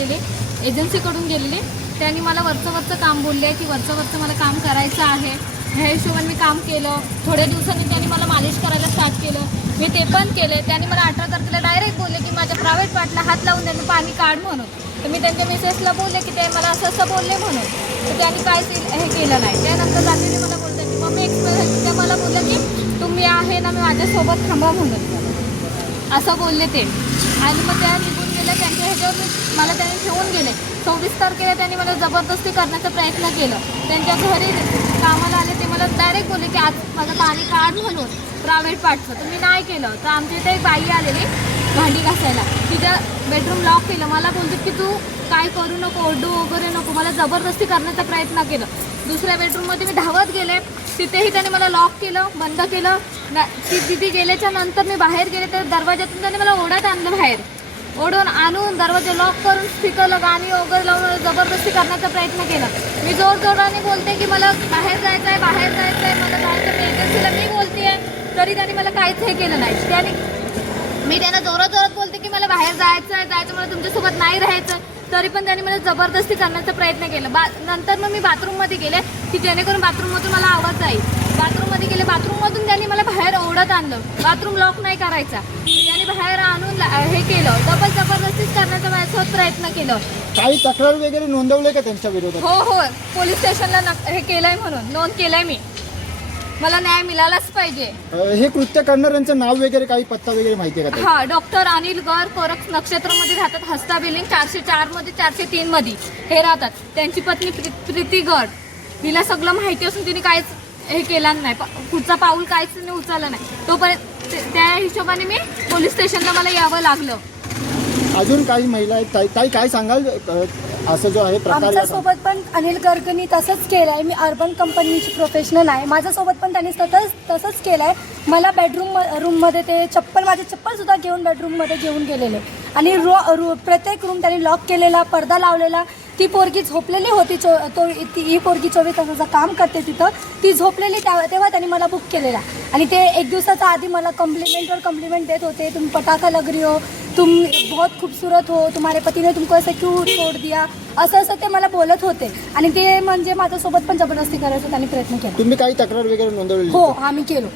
घेतलेले एजन्सीकडून गेलेली. त्यांनी मला वरचं वरचं काम बोलले आहे की वरचं वरचं मला काम करायचं आहे. ह्या हिशोबाने मी काम केलं. थोड्या दिवसांनी त्यांनी मला मालिश करायला स्टार्ट केलं. मी ते पण केले. त्यांनी मला अठरा तारखेला डायरेक्ट बोलले की माझ्या प्रायव्हेट पार्टला हात लावून त्यांनी पाणी काढ म्हणून. तर मी त्यांच्या मिसेसला बोलले की ते मला असं असं बोलले म्हणून. तर त्यांनी काय हे केलं नाही. त्यानंतर रात्रीने मला बोलतात की मम्मी एक्सप्रेस ते मला बोललं की तुम्ही आहे ना मी माझ्यासोबत थांबा म्हणून. असं बोलले ते. आणि मग त्या केलं त्यांच्या ह्याच्यावर मला त्यांनी ठेवून गेले. सव्वीस तारखेला त्यांनी मला जबरदस्ती करण्याचा प्रयत्न केला. त्यांच्या घरी कामाला आले ते मला डायरेक्ट बोलले की आज माझं पाणी काढ म्हणून प्रायव्हेट तर तुम्ही नाही केलं. तर आमच्या इथे एक बाई आलेली भांडी घासायला. तिच्या बेडरूम लॉक केलं. मला बोलते की तू काय करू नको ओरडू वगैरे नको. मला जबरदस्ती करण्याचा प्रयत्न केला. दुसऱ्या बेडरूममध्ये मी धावत गेले. तिथेही त्याने मला लॉक केलं बंद केलं. ती तिथे गेल्याच्यानंतर मी बाहेर गेले तर दरवाज्यातून त्याने मला ओढत आणलं बाहेर. ओढून आणून दरवाजा लॉक करून स्पीकरला गाणी वगैरे लावून जबरदस्ती करण्याचा प्रयत्न केला. मी जोर जोराने बोलते की मला बाहेर जायचं आहे बाहेर जायचं आहे मला जायचं आहे एजन्सीला मी बोलते आहे तरी त्याने मला काहीच हे केलं नाही. त्याने मी त्यांना जोरात जोरात बोलते की मला बाहेर जायचं आहे जायचं मला तुमच्यासोबत नाही राहायचं तरी पण त्यांनी मला जबरदस्ती करण्याचा प्रयत्न केला. बा नंतर मग मी बाथरूममध्ये गेले की जेणेकरून बाथरूममधून मला आवाज जाईल. बाथरूममध्ये गेले बाथरूममधून त्यांनी मला बाहेर ओढत आणलं. बाथरूम लॉक नाही करायचा. त्यांनी बाहेर आणून हे केलं डबल जबरदस्तीच करण्याचा माझ्यासोबत प्रयत्न केलं. काही तक्रार वगैरे नोंदवले का त्यांच्या विरोधात? हो हो. पोलीस स्टेशनला नक- हे केलंय म्हणून नोंद केलंय मी. मला न्याय मिळालाच पाहिजे. अ, हे कृत्य करणाऱ्यांचं नाव वगैरे काही पत्ता वगैरे माहिती आहे का? हा डॉक्टर अनिल गर कोरक नक्षत्रमध्ये राहतात हस्ता बिल्डिंग चारशे चारमध्ये चारशे तीन मध्ये. हे राहतात. त्यांची पत्नी प्री- प्रीती गड तिला सगळं माहिती असून तिने काहीच हे केलं नाही. पुढचा पाऊल काहीच तिने उचललं नाही. तोपर्यंत त्या हिशोबाने मी पोलीस स्टेशनला मला यावं लागलं. अजून काही महिला आहेत? ताई ताई काय सांगाल? असं जो आहे प्रकार आमच्यासोबत पण अनिल गर्गनी तसंच केलं आहे मी अर्बन कंपनीची प्रोफेशनल आहे. माझ्यासोबत पण त्यांनी तसंच तसंच केलं आहे मला बेडरूम रूममध्ये ते चप्पल माझे चप्पलसुद्धा घेऊन बेडरूममध्ये घेऊन गेलेले. आणि रो रू प्रत्येक रूम त्यांनी लॉक केलेला पडदा लावलेला ती पोरगी झोपलेली होती चो तो ती ही पोरगी चोवीस तासाचं काम करते तिथं. ती झोपलेली त्या तेव्हा त्यांनी मला बुक केलेला. आणि ते एक दिवसाचा आधी मला कम्प्लिमेंटवर कम्प्लिमेंट देत होते तुम पटाखा लग रही हो तुम बहुत खूबसूरत हो तुम्हारे पती ने तुमको ऐसे क्यों छोड़ दिया? असं असं ते मला बोलत होते. आणि ते म्हणजे माझ्यासोबत पण जबरदस्ती करायचा त्यांनी प्रयत्न केला. तुम्ही काही तक्रार वगैरे नोंदवलेली हो? आम्ही केलो.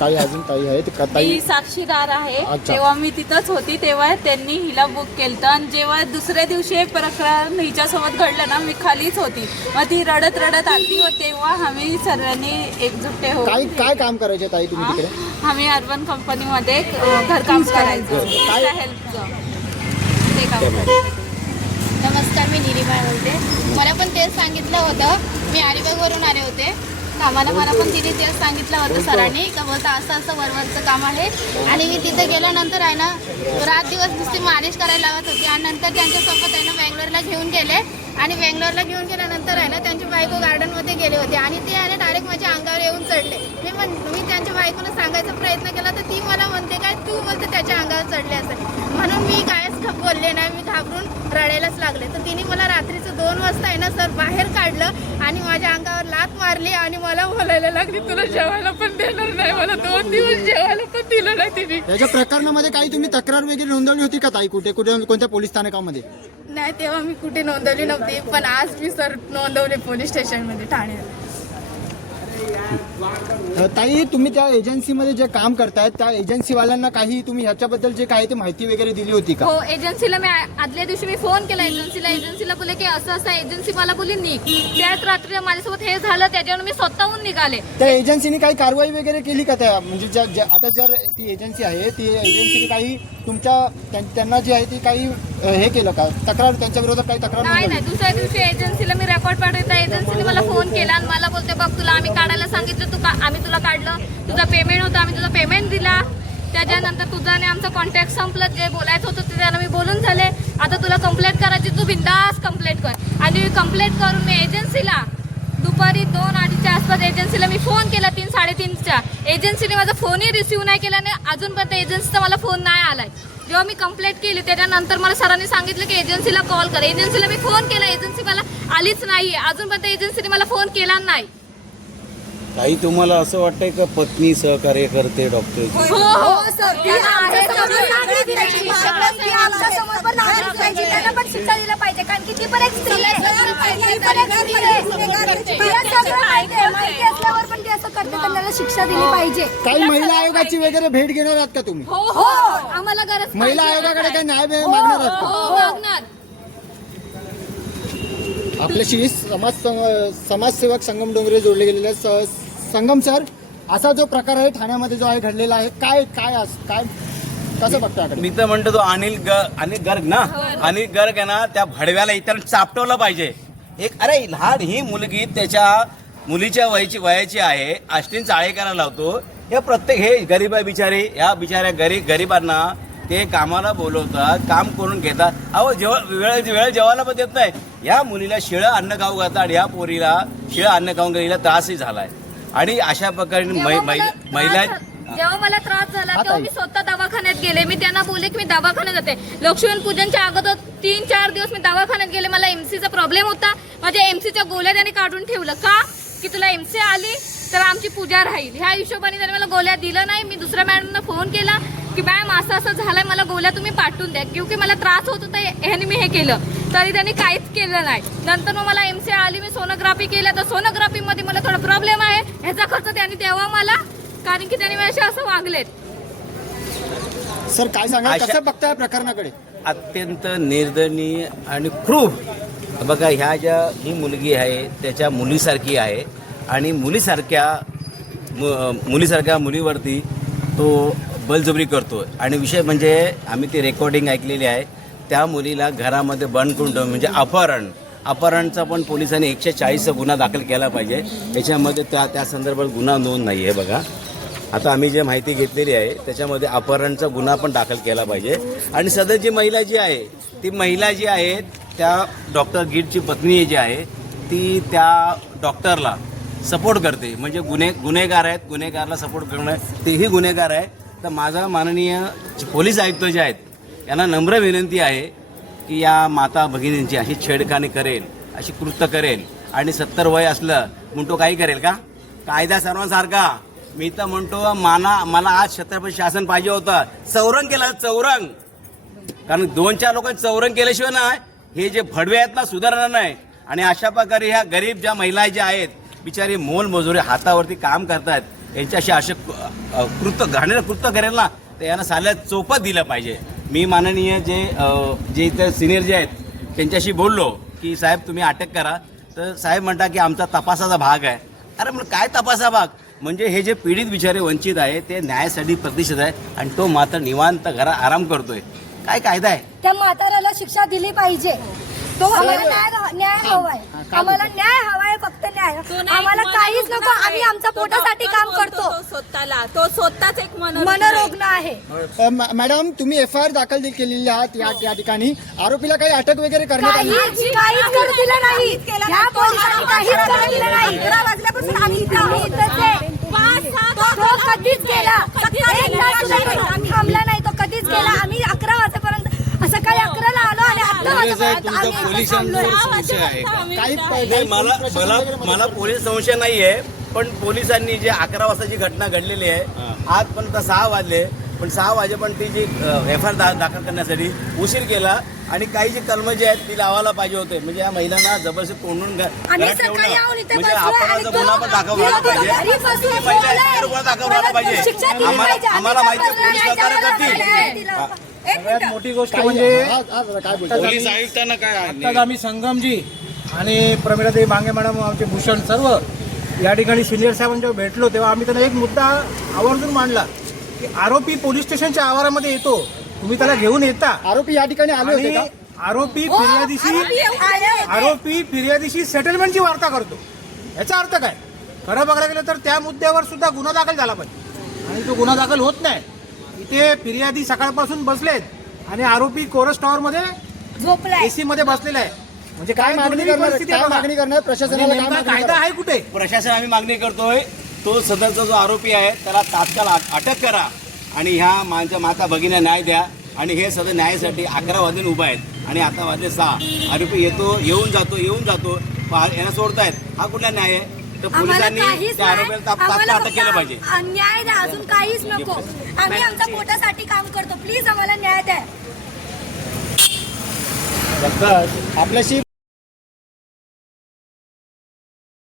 काही अजून काही आहेत. का ताई? मी साक्षीदार आहे. अच्छा. तेव्हा मी तिथंच होती तेव्हा त्यांनी हिला बुक केलं आणि जेव्हा दुसऱ्या दिवशी हे प्रकरण हिच्यासोबत घडलं ना मी खालीच होती. मग ती रडत रडत आली व तेव्हा आम्ही सर्वांनी एकजुटे हो काय काय काम करायचे ताई तुम्ही तिकडे? आम्ही अर्बन कंपनीमध्ये अ, घरकाम करायचो. काय- हेल्पचं ते काम करायचं नमस्कार मी निरिमा बोलते. मला पण तेच सांगितलं होतं. मी अलिबागवरून आले होते. कामाला मला पण तिने तेच सांगितलं होतं सरांनी का बोलता हो, असं असं वरवरचं काम आहे. आणि मी तिथे गेल्यानंतर आहे ना रात दिवस नुसती मालिश करायला लावत होती. आणि नंतर त्यांच्यासोबत आहे ना बँगलोरला घेऊन गेले. आणि बँगलोरला घेऊन गेल्यानंतर आहे ना त्यांची बायको गार्डनमध्ये गेले होते. आणि ते आहे ना डायरेक्ट माझ्या अंगावर येऊन चढले. मी म्हण मी त्यांच्या बायकोला सांगायचा प्रयत्न केला तर ती मला म्हणते काय तू बोलते त्याच्या अंगावर चढले असं. म्हणून मी कायच बोलले नाही मी घाबरून रडायलाच लागले. तर तिने मला रात्रीचं दोन वाजता आहे ना सर बाहेर काढलं आणि माझ्या अंगावर लात मारली आणि मला बोलायला लागली तुला जेवायला पण देणार नाही मला दोन दिवस जेवायला पण दिलं नाही तिने. याच्या प्रकरणामध्ये काही तुम्ही तक्रार वगैरे नोंदवली होती का ताई? कुठे कुठे कोणत्या पोलीस स्थानकामध्ये? नाही तेव्हा मी कुठे नोंदवली नव्हती पण आज मी सर नोंदवले पोलीस स्टेशनमध्ये ठाण्यात. ताई तुम्ही त्या एजन्सीमध्ये जे काम करतायत त्या एजन्सीवाल्यांना काही तुम्ही ह्याच्याबद्दल जे काही ते माहिती वगैरे दिली होती का? हो एजन्सीला मी आ- आदल्या दिवशी मी फोन केला एजन्सीला एजन्सीला बोलले की असं असं एजन्सी मला बोलली निघ. त्याच रात्री माझ्यासोबत हे झालं त्याच्यावर मी स्वतःहून निघाले. त्या एजन्सीने काही कारवाई वगैरे केली का त्या? म्हणजे ज्या ज्या- आता जर ती एजन्सी आहे ती एजन्सीने काही तुमच्या त्यां- त्यांना जी आहे ती काही अ, हे केलं का? तक्रार त्यांच्या विरोधात काही तक्रार नाही नोंदवली? नाही. दुसऱ्या दिवशी एजन्सीला मी रेकॉर्ड पाठवत एजन्सीने मला फोन केला आणि मला बोलते बघ तुला आम्ही काढायला सांगितलं तू का आम्ही तुला काढलं तुझा पेमेंट होता आम्ही तुझा पेमेंट दिला. त्याच्यानंतर तुझं आणि आमचं कॉन्टॅक्ट संपलं जे बोलायचं होतं ते त्याला मी बोलून झाले. आता तुला कंप्लेंट करायची तू बिंदास कंप्लेंट कर. आणि मी कंप्लेंट करून मी एजन्सीला दुपारी दोन अडीचच्या आसपास एजन्सीला मी फोन केला तीन साडेतीनच्या. एजन्सीने माझा फोनही रिसिव्ह नाही केला आणि अजूनपर्यंत एजन्सीचा मला फोन नाही आला आहे जेव्हा मी कंप्लेंट केली त्याच्यानंतर मला सरांनी सांगितलं की एजन्सीला कॉल कर. एजन्सीला मी फोन केला एजन्सी मला आलीच नाही आहे अजूनपर्यंत एजन्सीने मला फोन केला नाही. काही तुम्हाला असं वाटतंय का पत्नी सहकार्य करते डॉक्टर शिक्षा पाहिजे कारण दिली पाहिजे काही महिला आयोगाची वगैरे भेट घेणार आहात का तुम्ही आम्हाला गरज महिला आयोगाकडे काही न्याय मिळ- मागणार आहात आपल्याशी समाज समाजसेवक संगम डोंगरे जोडले गेलेले सहज संगम सर असा जो प्रकार आहे ठाण्यामध्ये जो आहे घडलेला आहे काय काय अस- काय कसं बघता मी तर म्हणतो तो अनिल ग अनिल गर्ग ना? अनिल गर्ग आहे ना त्या भडव्याला इतर चापटवलं पाहिजे. एक अरे लहान ही मुलगी त्याच्या मुलीच्या वयाची वयाची आहे आष्टीन चाळे करायला लावतो. हे प्रत्येक हे गरीब आहे बिचारे या बिचाऱ्या गरीब गरिबांना ते कामाला बोलवतात काम करून घेतात. अहो जेव्हा वेळ वेळ जेवायला पण देत नाही. या मुलीला शिळं अन्न खाऊ घालतात आणि या पोरीला शिळं अन्न खाऊन गेलेला त्रासही झालाय. आणि अशा प्रकारे जेव्हा मै- मला महिला त्रास- महिला जेव्हा मला त्रास झाला तेव्हा. मी स्वतः दवाखान्यात गेले. मी त्यांना बोलले की मी दवाखान्यात जाते. लक्ष्मण पूजनच्या अगोदर तीन चार दिवस मी दवाखान्यात गेले. मला एमसीचा प्रॉब्लेम होता. माझ्या एमसीच्या गोळ्या त्यांनी काढून ठेवलं. का? की तुला एमसी आली तर आमची पूजा राहील. ह्या हिशोबाने त्यांनी मला गोळ्या दिलं नाही. मी दुसऱ्या मॅडमना फोन केला. की मॅम असं असं झालंय मला गोळ्या तुम्ही पाठवून द्या. क्योंकि मला त्रास होत होता ह्याने मी हे केलं. तरी त्यांनी काहीच केलं नाही. नंतर मग मला एमसी आली मी सोनोग्राफी केलं. तर सोनोग्राफी मध्ये मला थोडा प्रॉब्लेम आहे. ह्याचा खर्च त्यांनी द्यावा मला कारण की त्यांनी माझ्याशी असं वागलेत. सर काय सांगा कसं बघताय या प्रकरणाकडे? अत्यंत निर्दयनीय आणि क्रूर. बघा ह्या ज्या ही मुलगी आहे त्याच्या मुलीसारखी आहे. आणि मुलीसारख्या मु- मुलीसारख्या मुलीवरती तो बलजबरी करतो आणि विषय म्हणजे आम्ही ती रेकॉर्डिंग ऐकलेली आहे. त्या मुलीला घरामध्ये बंद करून ठेवून म्हणजे अपहरण. अपहरणचा पण पोलिसांनी एकशे चाळीसचा गुन्हा दाखल केला पाहिजे. याच्यामध्ये त्या त्या संदर्भात गुन्हा नोंद नाही आहे बघा. आता आम्ही जे माहिती घेतलेली आहे त्याच्यामध्ये अपहरणचा गुन्हा पण दाखल केला पाहिजे. आणि सदर जी महिला जी आहे ती महिला जी आहे त्या डॉक्टर गीटची पत्नी जी आहे ती त्या डॉक्टरला सपोर्ट करते. म्हणजे गुन्हे गुन्हेगार आहेत गुन्हेगारला सपोर्ट करणं तेही गुन्हेगार आहे. तर माझा माननीय पोलीस आयुक्त जे आहेत यांना नम्र विनंती आहे की या माता भगिनींची अशी छेडखानी करेल अशी कृत्य करेल आणि सत्तर वय असलं म्हणून तो काही करेल का? कायदा सर्वांसारखा. मी तर म्हणतो माना मला आज छत्रपती शासन पाहिजे होतं. चौरंग केलं चौरंग. कारण दोन चार लोकांनी चौरंग केल्याशिवाय ना हे जे भडवे आहेत ना सुधारणार नाही. आणि अशा प्रकारे ह्या गरीब ज्या महिला ज्या आहेत बिचारी मोलमजुरी हातावरती काम करतात यांच्याशी असे कृत कृत्य कृत कृत्य ना तर यांना साल्या चोपत दिलं पाहिजे. मी माननीय जे जे इतर सिनियर जे आहेत त्यांच्याशी बोललो की साहेब तुम्ही अटक करा. तर साहेब म्हणता की आमचा तपासाचा भाग आहे. अरे मग काय तपासा भाग? म्हणजे हे जे पीडित बिचारे वंचित आहे ते न्यायासाठी प्रतिष्ठित आहे आणि तो मात्र निवांत घरा आराम करतोय. काय कायदा आहे? त्या म्हाताऱ्याला शिक्षा दिली पाहिजे. आम्हाला न्याय न्याय हवाय आम्हाला न्याय हवाय फक्त न्याय आम्हाला काहीच नको आम्ही आमच्या पोटासाठी काम करतो तो स्वतःला तो स्वतःच एक मनोरुग्ण आहे. मॅडम तुम्ही एफ आय आर दाखल केलेली आहात या या ठिकाणी आरोपीला काही अटक वगैरे करण्यात आली काहीच करू दिलं नाही पोलिसांनी काहीच करू दिलं नाही अकरा वाजल्यापासून आम्ही इथं आहोत. इथंच आहे. तो- तो कधीच गेला आम्ही थांबला नाही तो कधीच गेला आम्ही अकरा वाजेपर्यंत सकाळी अकराला आलो आम्ही इथं थांबलोय. काही नाही, मला मला मला पोलीस संशय नाहीये पण पोलिसांनी जे अकरा वाजता जी घटना घडलेली आहे आजपर्यंत सहा वाजले पण सहा वाजेपर्यंत ती जी एफ आर दाखल करण्यासाठी उशीर केला आणि काही जी कलम जी आहेत ती लावायला पाहिजे होते. म्हणजे या महिलांना जबरदस्ती कोंडून म्हणजे आपण गुन्हा पण दाखवला पाहिजे. आय गुन्हा दाखवला पाहिजे. आम्हाला माहिती आहे पोलीस करतील. मिनिट. मोठी गोष्ट म्हणजे काय बोलतो? पोलीस आयुक्तांना काय आत्ताच आम्ही संगमजी आणि प्रमिलादेवी मांगे मॅडम आमचे भूषण सर्व या ठिकाणी सिनियर साहेबांच्या भेटलो तेव्हा आम्ही त्यांना एक मुद्दा आवर्जून मांडला की आरोपी पोलीस स्टेशनच्या आवारामध्ये येतो. तुम्ही त्याला घेऊन येता. आरोपी या ठिकाणी आले होते आणि का? आरोपी हो, फिर्यादीशी आरोपी आले होते. आरोपी फिर्यादीशी सेटलमेंटची वार्ता करतो. याचा अर्थ काय? खरं बघायला गेलं तर त्या मुद्द्यावर सुद्धा गुन्हा दाखल झाला पाहिजे. आणि तो गुन्हा दाखल होत नाही. इथे फिर्यादी सकाळपासून बसलेत आणि आरोपी कोरस टॉवर मध्ये एसी मध्ये बसलेला आहे. म्हणजे काय मागणी करणार? काय. मागणी करणार? प्रशासनाला म्हणजे काय नेमका मागणी कायदा? आहे कुठे? प्रशासन आम्ही मागणी करतोय. तो सदरचा जो आरोपी आहे त्याला तात्काळ अट- अटक करा आणि ह्या माझ्या माता भगिनी न्याय द्या आणि हे सदर न्यायासाठी अकरा वाजून उभा आहेत. आणि आता वाजले सहा. आरोपी येतो येऊन जातो येऊन जातो. यांना सोडतायत. हा कुठला न्याय आहे? तर आम्हाला पोलिसांनी काहीच त्या नाही. आरोपीला ताप- आम्हाला तात्काळ अटक फक्त केलं पाहिजे. न्याय द्या अजून काहीच नको. आम्ही आमच्या पोटासाठी काम करतो. प्लीज आम्हाला न्याय द्या. आपल्याशी